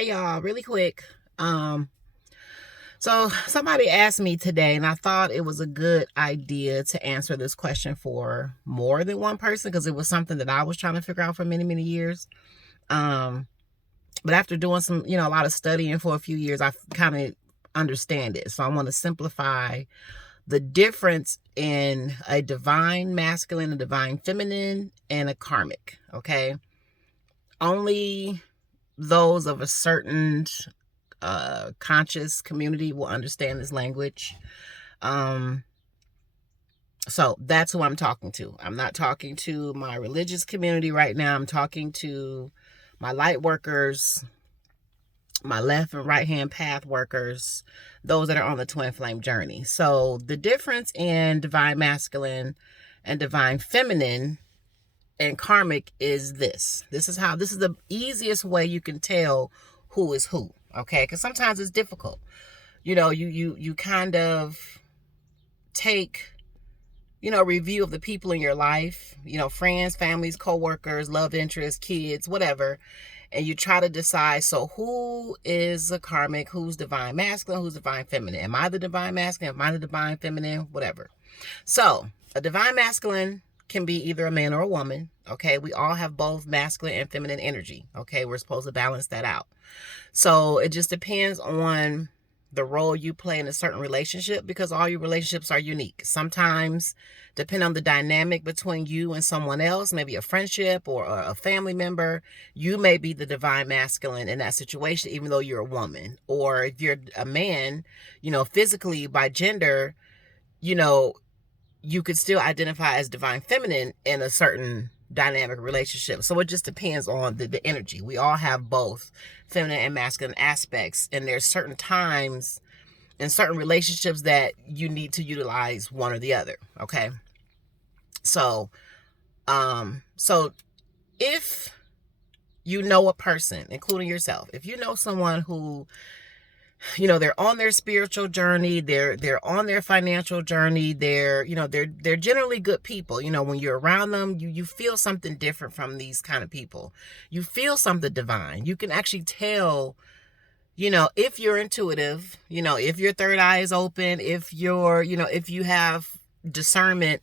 Hey y'all, really quick. So somebody asked me today, and I thought it was a good idea to answer this question for more than one person because it was something that I was trying to figure out for many, many years. But after doing a lot of studying for a few years, I kind of understand it. So I want to simplify the difference in a divine masculine, a divine feminine, and a karmic. Okay. Only those of a certain conscious community will understand this language. So that's who I'm talking to. I'm not talking to my religious community right now. I'm talking to my light workers, my left and right hand path workers, those that are on the twin flame journey. So the difference in divine masculine and divine feminine and karmic is this. This is the easiest way you can tell who is who. Okay, because sometimes it's difficult. You kind of take, review of the people in your life, friends, families, co-workers, love interests, kids, whatever, and you try to decide, so who is a karmic, who's divine masculine, who's divine feminine? Am I the divine masculine? Am I the divine feminine? Whatever. So a divine masculine can be either a man or a woman. Okay, we all have both masculine and feminine energy. Okay, we're supposed to balance that out. So it just depends on the role you play in a certain relationship, because all your relationships are unique. Sometimes, depending on the dynamic between you and someone else, maybe a friendship or a family member, you may be the divine masculine in that situation, even though you're a woman. Or if you're a man, physically by gender, you could still identify as divine feminine in a certain dynamic relationship. So it just depends on the energy. We all have both feminine and masculine aspects, and there's certain times in certain relationships that you need to utilize one or the other. Okay. So if you know a person, including yourself, if you know someone who, they're on their spiritual journey, they're on their financial journey, they're generally good people. When you're around them, you feel something different from these kind of people. You feel something divine. You can actually tell, if you're intuitive, if your third eye is open, if if you have discernment,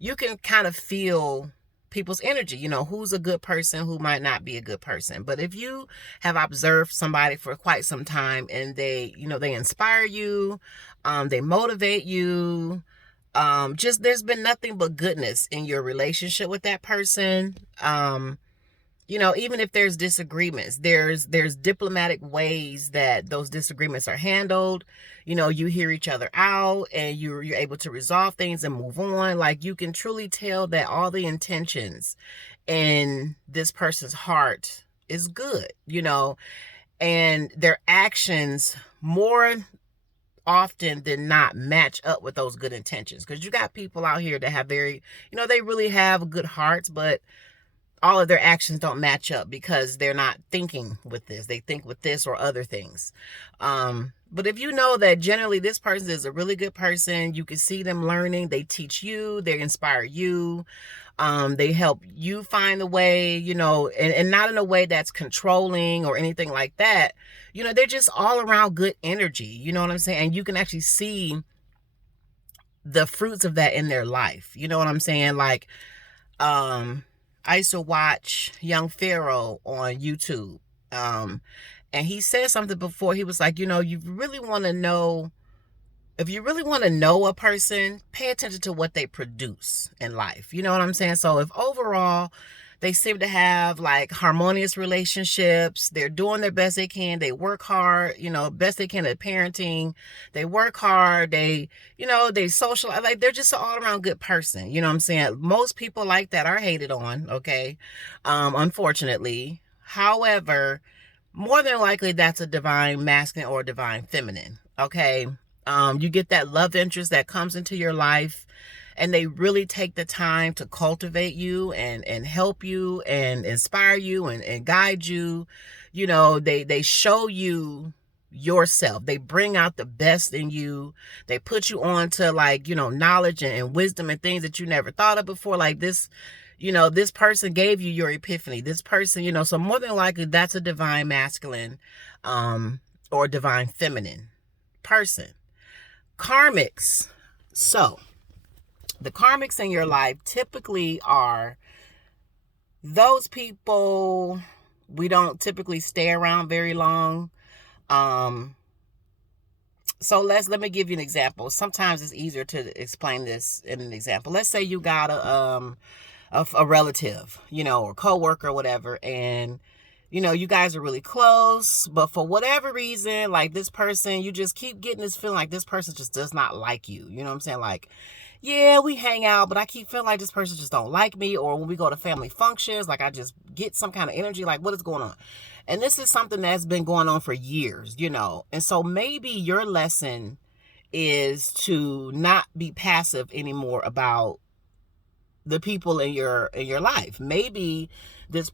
you can kind of feel people's energy, who's a good person, who might not be a good person. But if you have observed somebody for quite some time and they inspire you, they motivate you, just there's been nothing but goodness in your relationship with that person. Even if there's disagreements, there's diplomatic ways that those disagreements are handled. You hear each other out and you're able to resolve things and move on. Like, you can truly tell that all the intentions in this person's heart is good, and their actions more often than not match up with those good intentions. Because you got people out here that have they really have good hearts, but all of their actions don't match up because they're not thinking with this. They think with this or other things. But if you know that generally this person is a really good person, you can see them learning, they teach you, they inspire you, they help you find the way, and not in a way that's controlling or anything like that. They're just all around good energy. You know what I'm saying? And you can actually see the fruits of that in their life. You know what I'm saying? Like, I used to watch Young Pharaoh on YouTube. And he said something before. He was like, you really want to know, if you really want to know a person, pay attention to what they produce in life. You know what I'm saying? So if overall they seem to have like harmonious relationships, they're doing their best they can, they work hard, best they can at parenting, they work hard, they socialize, like they're just an all around good person. You know what I'm saying? Most people like that are hated on, okay? Unfortunately. However, more than likely that's a divine masculine or divine feminine, okay? You get that love interest that comes into your life, and they really take the time to cultivate you and help you and inspire you and guide you. They show you yourself. They bring out the best in you. They put you on to knowledge and wisdom and things that you never thought of before. Like this, This person gave you your epiphany. This person, so more than likely that's a divine masculine or divine feminine person. Karmics. So the karmics in your life typically are those people we don't typically stay around very long. So let me give you an example. Sometimes it's easier to explain this in an example. Let's say you got a relative, or coworker or whatever, and you guys are really close, but for whatever reason, like this person, you just keep getting this feeling like this person just does not like you. You know what I'm saying? Like, yeah, we hang out, but I keep feeling like this person just don't like me. Or when we go to family functions, like I just get some kind of energy, like what is going on? And this is something that's been going on for years, and so maybe your lesson is to not be passive anymore about the people in your life. Maybe this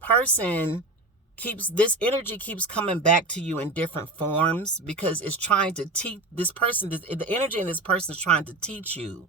energy keeps coming back to you in different forms because it's trying to teach this person, the energy in this person is trying to teach you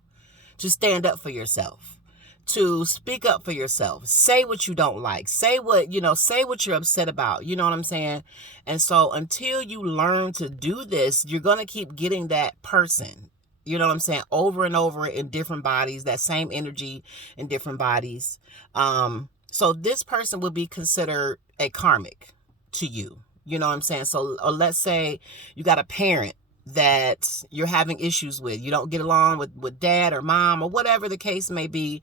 to stand up for yourself, to speak up for yourself, say what you don't like, say what you're upset about, you know what I'm saying? And so until you learn to do this, you're going to keep getting that person, you know what I'm saying, over and over in different bodies, that same energy in different bodies. So this person would be considered a karmic to you, you know what I'm saying? So let's say you got a parent that you're having issues with, you don't get along with dad or mom or whatever the case may be,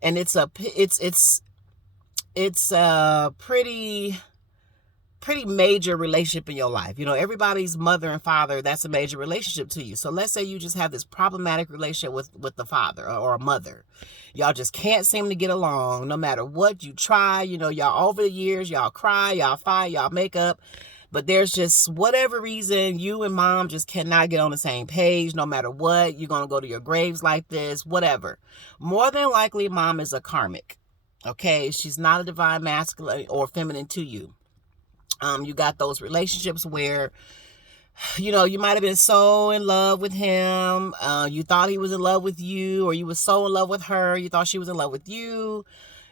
and it's a pretty major relationship in your life. Everybody's mother and father, that's a major relationship to you. So let's say you just have this problematic relationship with the father or a mother. Y'all just can't seem to get along no matter what you try. Y'all over the years, y'all cry, y'all fight, y'all make up. But there's just whatever reason, you and mom just cannot get on the same page no matter what. You're going to go to your graves like this, whatever. More than likely, mom is a karmic. Okay? She's not a divine masculine or feminine to you. You got those relationships where, you might have been so in love with him. You thought he was in love with you, or you were so in love with her. You thought she was in love with you.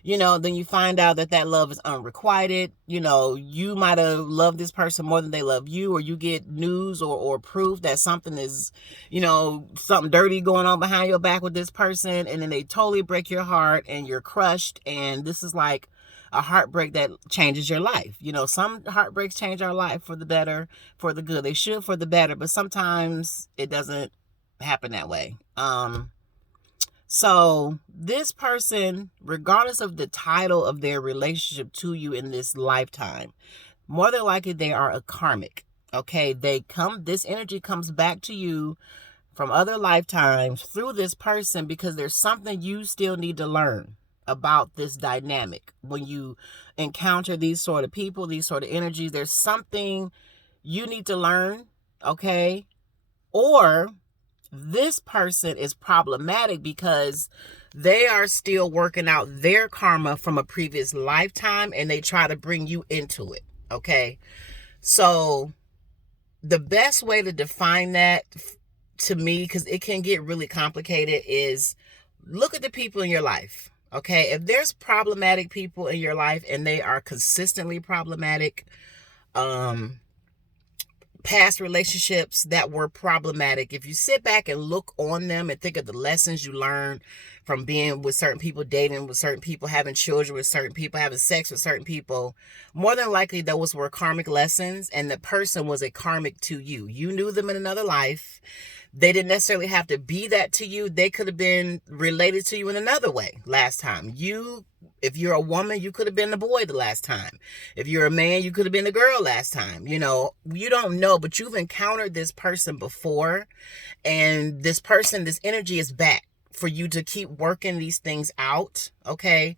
Then you find out that love is unrequited. You might have loved this person more than they love you, or you get news or proof that something is, something dirty going on behind your back with this person, and then they totally break your heart and you're crushed. And this is like a heartbreak that changes your life. Some heartbreaks change our life for the better, for the good. They should for the better, but sometimes it doesn't happen that way. So this person, regardless of the title of their relationship to you in this lifetime, more than likely they are a karmic. Okay, this energy comes back to you from other lifetimes through this person because there's something you still need to learn about this dynamic. When you encounter these sort of people, these sort of energies, there's something you need to learn, okay? Or this person is problematic because they are still working out their karma from a previous lifetime and they try to bring you into it, okay? So the best way to define that to me, because it can get really complicated, is look at the people in your life, okay? If there's problematic people in your life and they are consistently problematic, past relationships that were problematic, if you sit back and look on them and think of the lessons you learned from being with certain people, dating with certain people, having children with certain people, having sex with certain people, more than likely those were karmic lessons, and the person was a karmic to you. You knew them in another life. They didn't necessarily have to be that to you. They could have been related to you in another way last time. If you're a woman, you could have been the boy the last time. If you're a man, you could have been the girl last time. You don't know, but you've encountered this person before, and this person, this energy is back for you to keep working these things out, okay?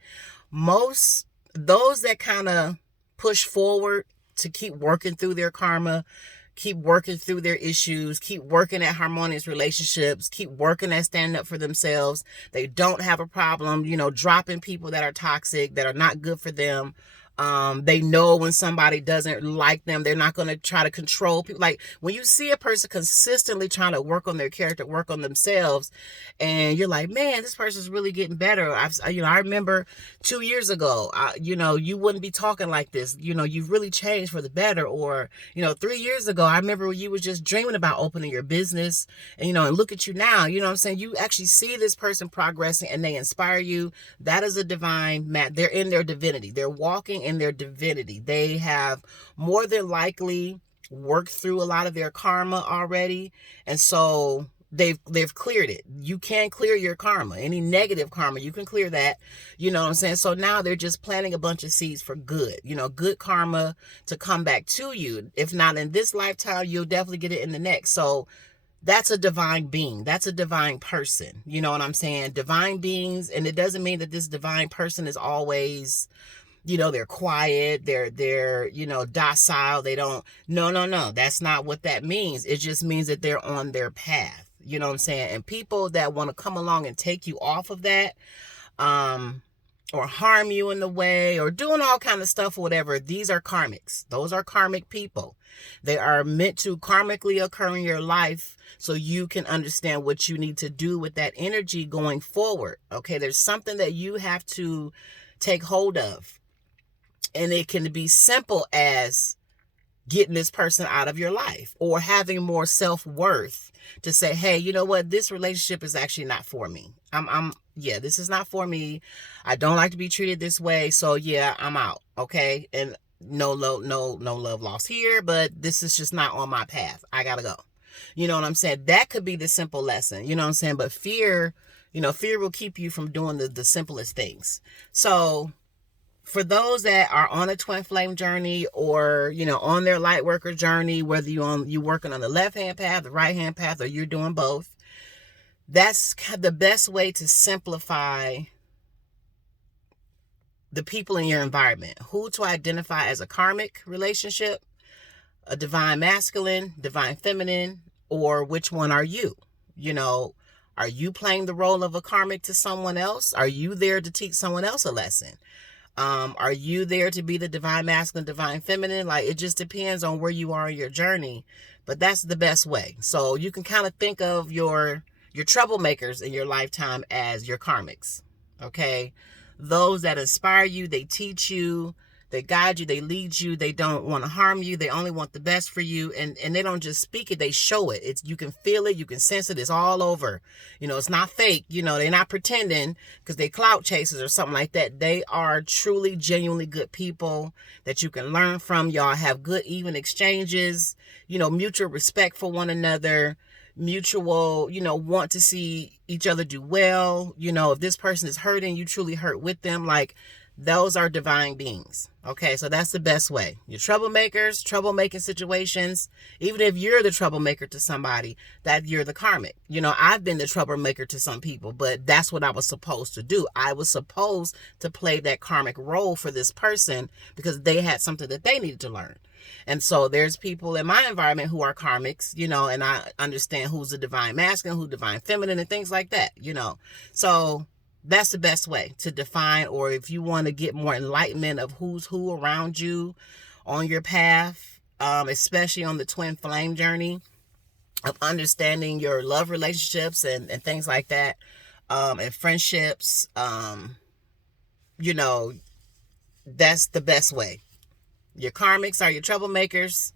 Those that kind of push forward to keep working through their karma, keep working through their issues, keep working at harmonious relationships, keep working at standing up for themselves. They don't have a problem, dropping people that are toxic, that are not good for them. They know when somebody doesn't like them. They're not going to try to control people. Like when you see a person consistently trying to work on their character, work on themselves, and you're like, man, this person's really getting better. I remember 2 years ago, you wouldn't be talking like this. You've really changed for the better. Or, 3 years ago, I remember when you were just dreaming about opening your business, and look at you now. You know what I'm saying? You actually see this person progressing and they inspire you. That is a divine match. They're in their divinity. They're walking in their divinity. They have more than likely worked through a lot of their karma already. And so they've cleared it. You can clear your karma. Any negative karma, you can clear that. You know what I'm saying? So now they're just planting a bunch of seeds for good. Good karma to come back to you. If not in this lifetime, you'll definitely get it in the next. So that's a divine being. That's a divine person. You know what I'm saying? Divine beings. And it doesn't mean that this divine person is always, they're quiet, they're docile. They don't, no. That's not what that means. It just means that they're on their path. You know what I'm saying? And people that want to come along and take you off of that, or harm you in the way, or doing all kind of stuff or whatever, these are karmics. Those are karmic people. They are meant to karmically occur in your life so you can understand what you need to do with that energy going forward. Okay, there's something that you have to take hold of. And it can be simple as getting this person out of your life, or having more self-worth to say, hey, you know what? This relationship is actually not for me. This is not for me. I don't like to be treated this way. So yeah, I'm out. Okay. And no love lost here, but this is just not on my path. I gotta go. You know what I'm saying? That could be the simple lesson. You know what I'm saying? But fear will keep you from doing the simplest things. So for those that are on a twin flame journey, or, on their light worker journey, whether you working on the left-hand path, the right-hand path, or you're doing both, that's the best way to simplify the people in your environment. Who to identify as a karmic relationship, a divine masculine, divine feminine, or which one are you? Are you playing the role of a karmic to someone else? Are you there to teach someone else a lesson? Are you there to be the divine masculine, divine feminine? Like, it just depends on where you are in your journey, but that's the best way. So you can kind of think of your troublemakers in your lifetime as your karmics. Okay. Those that inspire you, they teach you, they guide you, they lead you, they don't want to harm you, they only want the best for you, and they don't just speak it, they show it. You can feel it, you can sense it, it's all over. It's not fake, they're not pretending because they clout chasers or something like that. They are truly, genuinely good people that you can learn from. Y'all have good, even exchanges, mutual respect for one another, mutual, want to see each other do well. If this person is hurting, you truly hurt with them. Like, those are divine beings. Okay, so that's the best way. Your troublemakers, troublemaking situations, even if you're the troublemaker to somebody, that you're the karmic. I've been the troublemaker to some people, but that's what I was supposed to do. I was supposed to play that karmic role for this person because they had something that they needed to learn. And so there's people in my environment who are karmics, and I understand who's the divine masculine, who's divine feminine, and things like that, So that's the best way to define, or if you want to get more enlightenment of who's who around you on your path, especially on the twin flame journey of understanding your love relationships and things like that, and friendships, that's the best way. Your karmics are your troublemakers,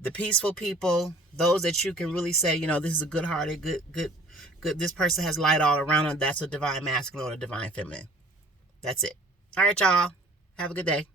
the peaceful people, those that you can really say, this is a good-hearted, good, this person has light all around them. That's a divine masculine or a divine feminine. That's it. All right, y'all. Have a good day.